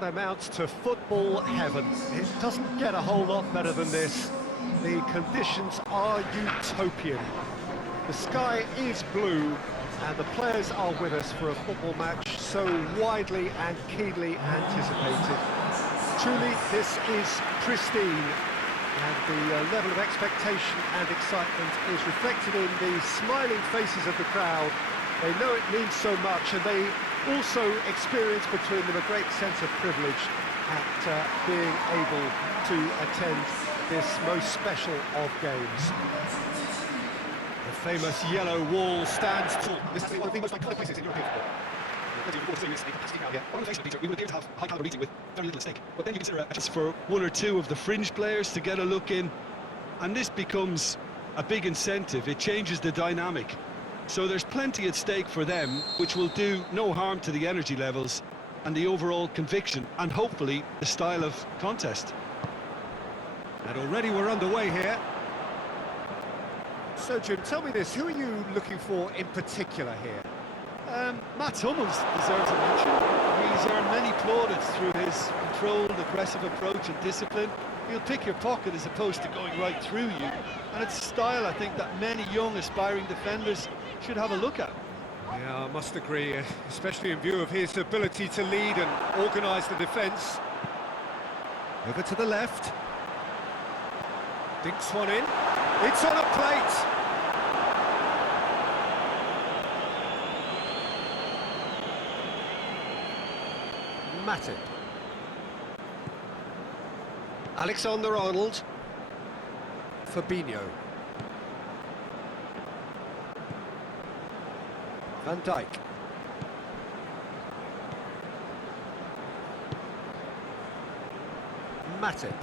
what amounts to football heaven. It doesn't get a whole lot better than this. The conditions are utopian. The sky is blue, and the players are with us for a football match so widely and keenly anticipated. Truly, this is pristine, and the level of expectation and excitement is reflected in the smiling faces of the crowd. They know it means so much, and they also experience between them a great sense of privilege at being able to attend this most special of games. The famous yellow wall stands tall. This is one of the most iconic places in European football. We would appear to have a high-caliber meeting with very little at stake. But then you consider a chance for one or two of the fringe players to get a look in, and this becomes a big incentive. It changes the dynamic. So there's plenty at stake for them, which will do no harm to the energy levels and the overall conviction, and hopefully the style of contest. And already we're underway here. So, Jim, tell me this, who are you looking for in particular here? Mats Hummels deserves a mention. He's earned many plaudits through his controlled, aggressive approach and discipline. He'll pick your pocket as opposed to going right through you. And it's a style, I think, that many young, aspiring defenders should have a look at. Yeah, I must agree, especially in view of his ability to lead and organise the defence. Over to the left. Dinks one in. It's on a plate! Matip. Alexander-Arnold. Fabinho. Van Dijk. Matip.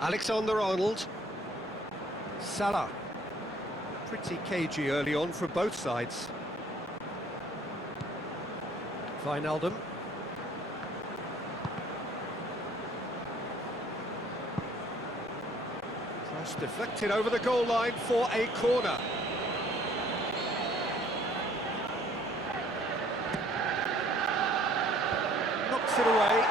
Alexander-Arnold. Salah. Pretty cagey early on from both sides. Wijnaldum. Cross deflected over the goal line for a corner. Knocks it away.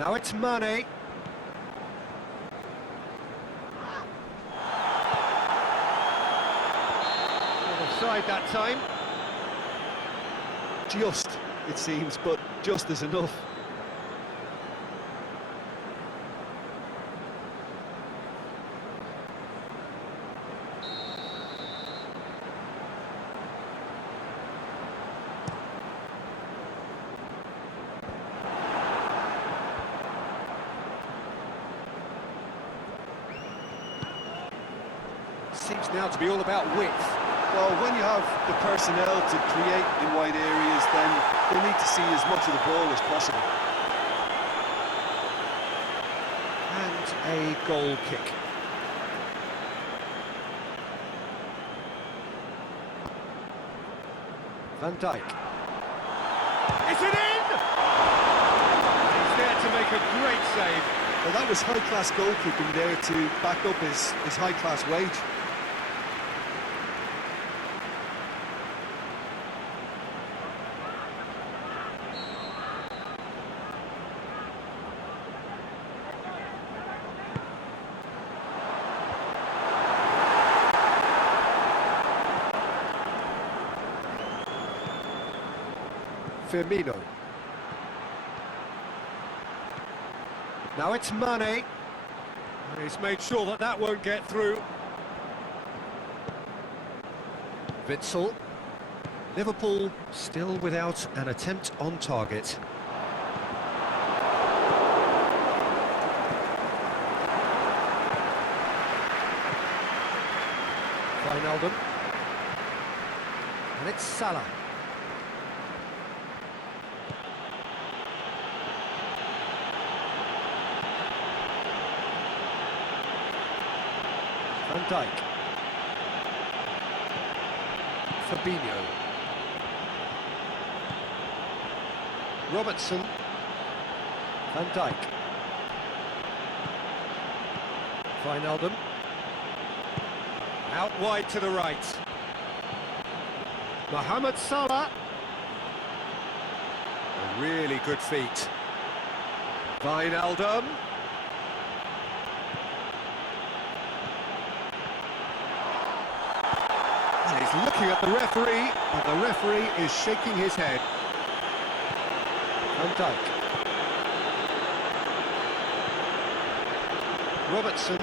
Now it's Mane. Offside that time. Just, it seems, but just is enough. Seems now to be all about width. Well, when you have the personnel to create in wide areas, then they need to see as much of the ball as possible. And a goal kick. Van Dijk. Is it in? He's there to make a great save. Well, that was high-class goalkeeping there to back up his high-class wage. Firmino. Now it's Mane. He's made sure that that won't get through. Witsel. Liverpool still without an attempt on target. Wijnaldum. And it's Salah. Van Dijk. Fabinho. Robertson. Van Dijk. Wijnaldum. Out wide to the right. Mohamed Salah. A really good feat. Wijnaldum. And he's looking at the referee, but the referee is shaking his head. Van Dijk. Robertson.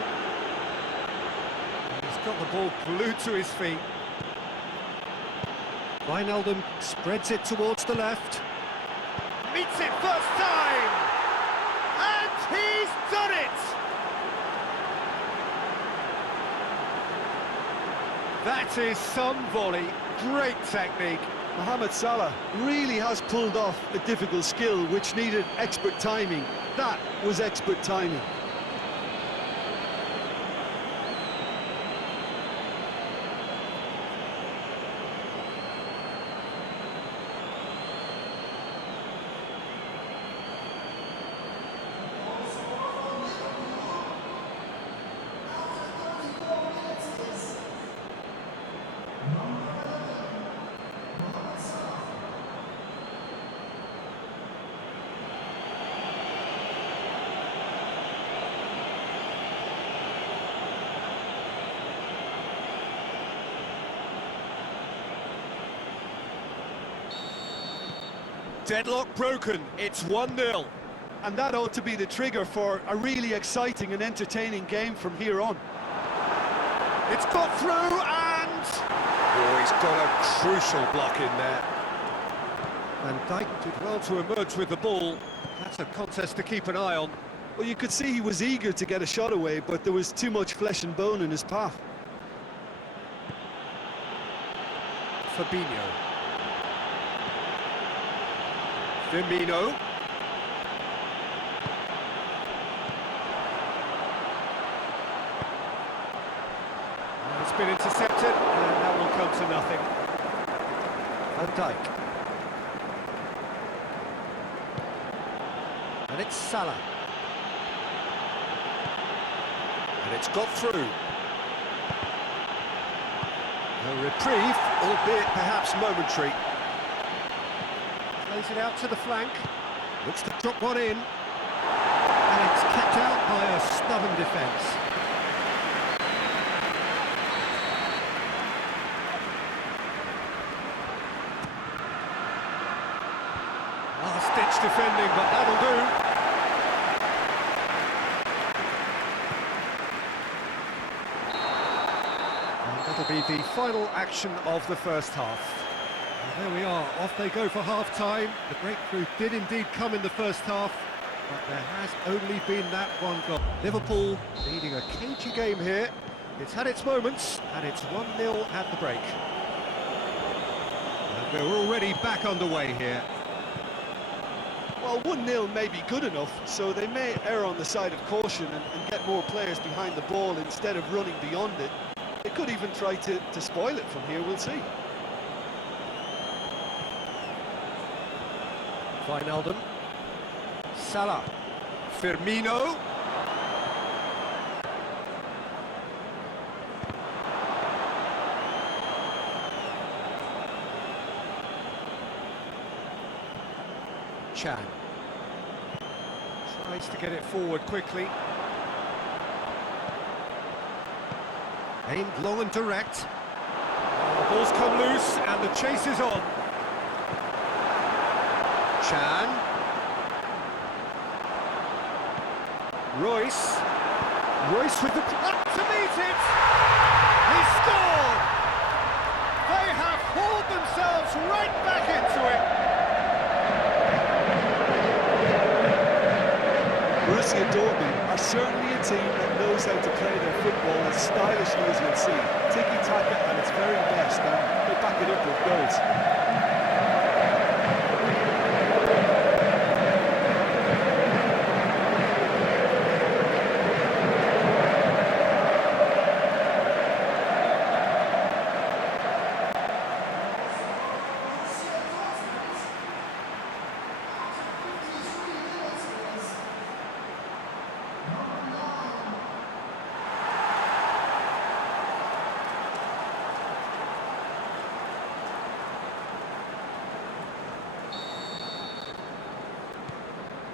He's got the ball glued to his feet. Wijnaldum spreads it towards the left. Meets it first time! And he's done it! That is some volley. Great technique. Mohamed Salah really has pulled off a difficult skill which needed expert timing. That was expert timing. Deadlock broken, it's 1-0. And that ought to be the trigger for a really exciting and entertaining game from here on. It's got through and... Oh, he's got a crucial block in there. Van Dijk did well to emerge with the ball. That's a contest to keep an eye on. Well, you could see he was eager to get a shot away, but there was too much flesh and bone in his path. Fabinho. Firmino. It's been intercepted, and that will come to nothing. Van Dijk. And it's Salah. And it's got through. A reprieve, albeit perhaps momentary. Plays it out to the flank. Looks to drop one in. And it's kept out by a stubborn defence. Last-ditch defending, but that'll do. And that'll be the final action of the first half. And there we are, off they go for half-time. The breakthrough did indeed come in the first half, but there has only been that one goal. Liverpool leading a cagey game here. It's had its moments, and it's 1-0 at the break. And we're already back underway here. Well, 1-0 may be good enough, so they may err on the side of caution and get more players behind the ball instead of running beyond it. They could even try to spoil it from here, we'll see. Wijnaldum. Salah. Firmino. Chan. Tries to get it forward quickly. Aimed long and direct. The ball's come loose and the chase is on. Chan. Royce. Royce with the... up to meet it! He scored! They have hauled themselves right back into it! Borrusia Dortmun are certainly a team that knows how to play their football as stylishly as you'll see. Tiki-taka at its very best, and they back it up with goals.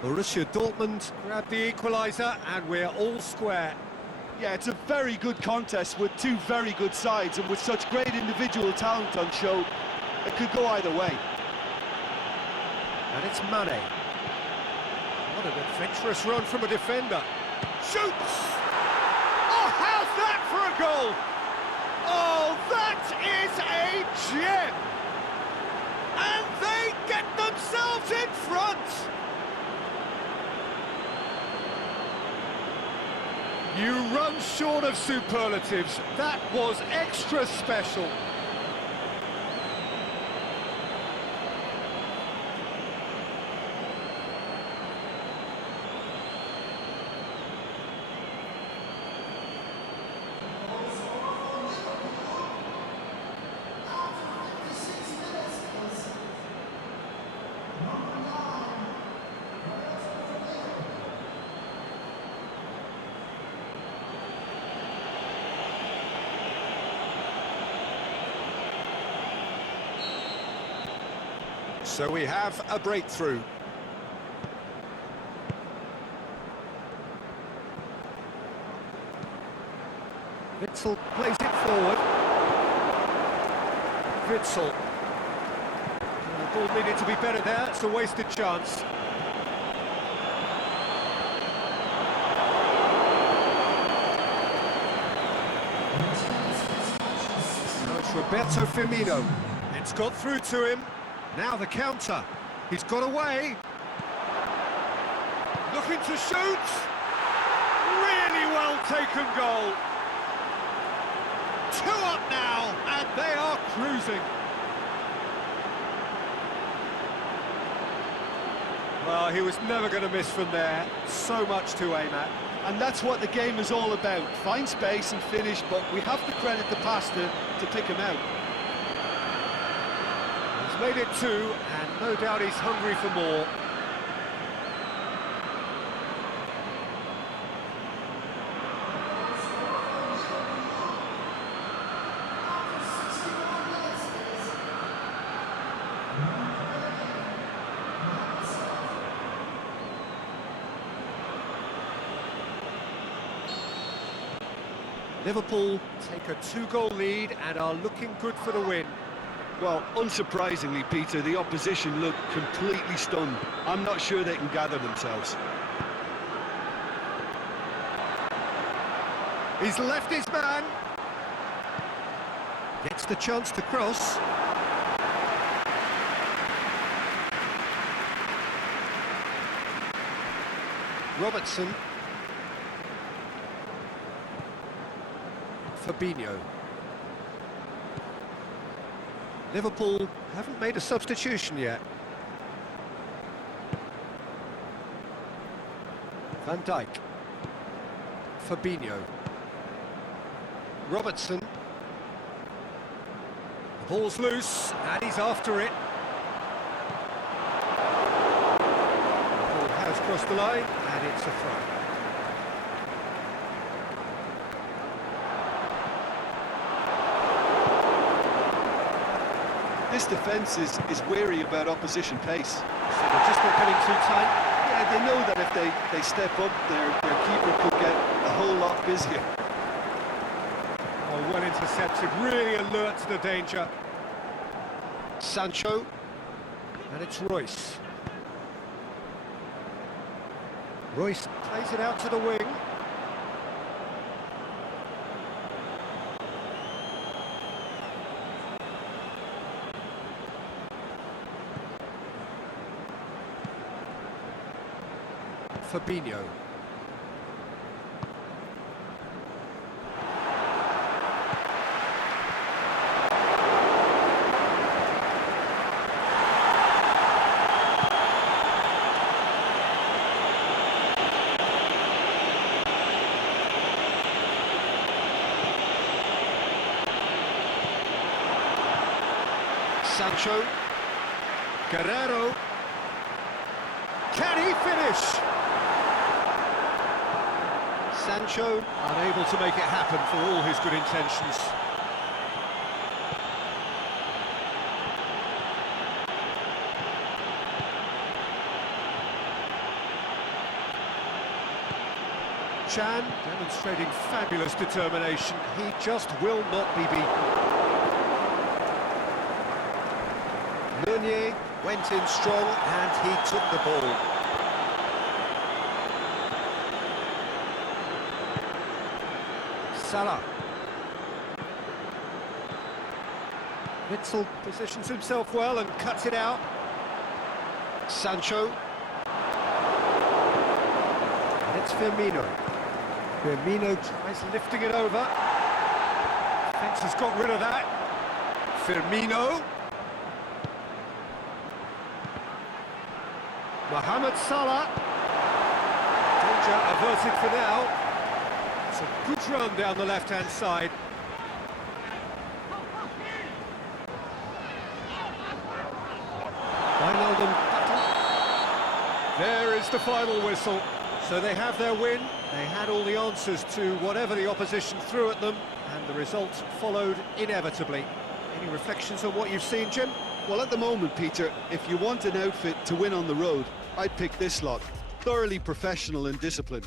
Borrusia Dortmund grabbed the equaliser, and we're all square. Yeah, it's a very good contest with two very good sides, and with such great individual talent on show, it could go either way. And it's Mane. What an adventurous run from a defender. Shoots! Oh, how's that for a goal? Oh, that is a gem! And they get themselves in front! You run short of superlatives. That was extra special. So we have a breakthrough. Witsel plays it forward. Witsel. The ball needed to be better there, it's a wasted chance. Now it's Roberto Firmino. It's got through to him. Now the counter. He's got away. Looking to shoot. Really well taken goal. 2 up now, and they are cruising. Well, he was never going to miss from there. So much to aim at. And that's what the game is all about. Find space and finish, but we have to credit the passer to pick him out. He's made it 2, and no doubt he's hungry for more. Liverpool take a 2-goal lead and are looking good for the win. Well, unsurprisingly, Peter, the opposition look completely stunned. I'm not sure they can gather themselves. He's left his man. Gets the chance to cross. Robertson. Fabinho. Liverpool haven't made a substitution yet. Van Dijk. Fabinho. Robertson. The ball's loose, and he's after it. The ball has crossed the line, and it's a throw. This defence is wary about opposition pace. So they're just not getting too tight. Yeah, they know that if they step up, their keeper could get a whole lot busier. Oh, well intercepted, really alert to the danger. Sancho, and it's Royce. Royce plays it out to the wing. Fabinho. Sancho. Guerrero. Can he finish? Sancho unable to make it happen for all his good intentions. Chan demonstrating fabulous determination. He just will not be beaten. Meunier went in strong and he took the ball. Salah. Witzel positions himself well and cuts it out. Sancho. And it's Firmino. Firmino tries lifting it over. Defence has got rid of that. Firmino. Mohamed Salah. Danger averted for now. It's a good run down the left-hand side. There is the final whistle. So they have their win. They had all the answers to whatever the opposition threw at them, and the result followed inevitably. Any reflections on what you've seen, Jim? Well, at the moment, Peter, if you want an outfit to win on the road, I'd pick this lot. Thoroughly professional and disciplined.